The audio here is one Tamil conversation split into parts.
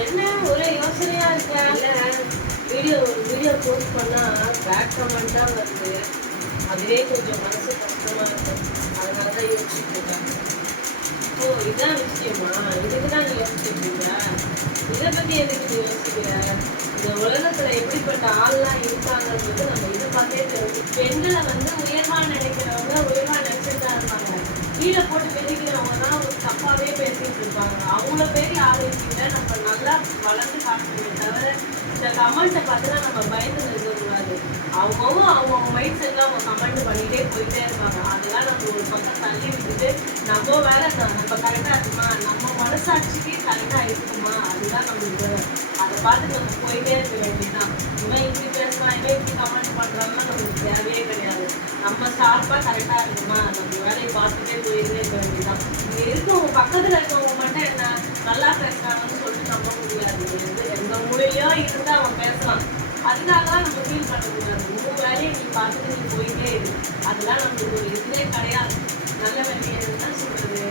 என்ன ஒரே யோசனையா இருக்கா? வீடியோ போஸ்ட் பண்ணா பேக் கமெண்ட் தான் வருது. அதுவே கொஞ்சம் மனசு கஷ்டமா இருக்கு. அதனாலதான் யோசிச்சுட்டு இருக்கேன். ஓ, இதான் விஷயமா? இதுக்குதான் நீ யோசிச்சுட்டு இருக்கியா? இதை பத்தி எதுக்கு நீ யோசிக்கிற? இந்த உலகத்துல எப்படிப்பட்ட ஆள்லாம் இருக்காங்கன்றது நம்ம இதை பார்த்தே தெரியும். பெண்களை உயர்வா நினைக்கிறவங்க உயர்வா நினைச்சிட்டு தான் இருப்பாங்க. கீழே போட்டு மிதிக்கிறவங்க தான் ஒரு தப்பாவே பேசிட்டு இருப்பாங்க. அவங்கள பெரிய ஆரோக்கியில நம்ம நல்லா வளர்ந்து காட்டணுமே தவிர இந்த கமெண்ட்டை பார்த்துலாம் நம்ம பயந்து நிற்கக்கூடாது. அவங்கவுங்க மைண்ட் செட்ல அவங்க கமெண்ட் பண்ணிட்டே போயிட்டே இருப்பாங்க. அதெல்லாம் நம்ம ஒரு பக்கம் தள்ளி விட்டுட்டு நம்ம வேலை நம்ம கரெக்டா இருக்குமா, நம்ம மனசாட்சிக்கு கரெக்டா இருக்குமா, அதுதான் நம்மளுக்கு. அதை பார்த்து நம்ம போயிட்டே இருக்க வேண்டியதுதான். இவன் இப்படி பேசலாம், இவன் இப்படி கமெண்ட் பண்றாங்கன்னா நம்மளுக்கு தேவையே கிடையாது. நம்ம ஷார்ப்பா கரெக்டா இருக்குமா, நம்ம வேலையை பார்த்துட்டே போயிட்டே இருக்க வேண்டியதுதான். இங்க இருக்கவங்க பக்கத்துல இருக்கவங்க மட்டும் என்ன நல்லா பேசுறாங்கன்னு சொல்லிட்டு நம்ப முடியாது. எந்த மூலையோ இருந்தா அவன் பேசலாம். அதனாலதான் நம்ம ஃபீல் பண்ணக்கூடாது. உன் வேலையை நீ பார்த்துட்டு நீ போயிட்டே இரு. அதெல்லாம் நம்மளுக்கு ஒரு இதுவே கிடையாது. நல்ல வேலையை என்ன சொல்றது,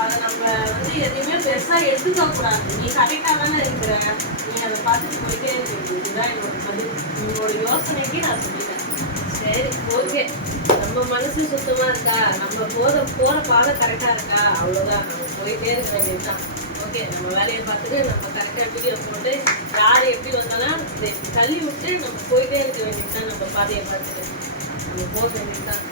அதை நம்ம எதையுமே பெருசா எடுத்துக்க கூடாது. நீ கரெக்டா தானே இருக்கிற, நீ அதை பார்த்துட்டு போயிட்டே இருக்கு. இதுதான் என்னோட பதில். உங்களோட யோசனைக்கு நான் சொல்லிட்டேன். சரி, ஓகே. நம்ம மனசு சுத்தமா இருக்கா, நம்ம போற பாடம் கரெக்டா இருக்கா, அவ்வளவுதான். நம்ம போயிட்டே இருக்க வேண்டியதுதான். ஓகே, நம்ம வேலையை பார்த்துட்டு நம்ம கரெக்டா வீடியோ போட்டு யார் எப்படி வந்தாலும் தள்ளி விட்டு நம்ம போயிட்டே இருக்க வேண்டியதுதான். நம்ம பாதையை பார்த்துட்டு நம்ம போக வேண்டியதுதான்.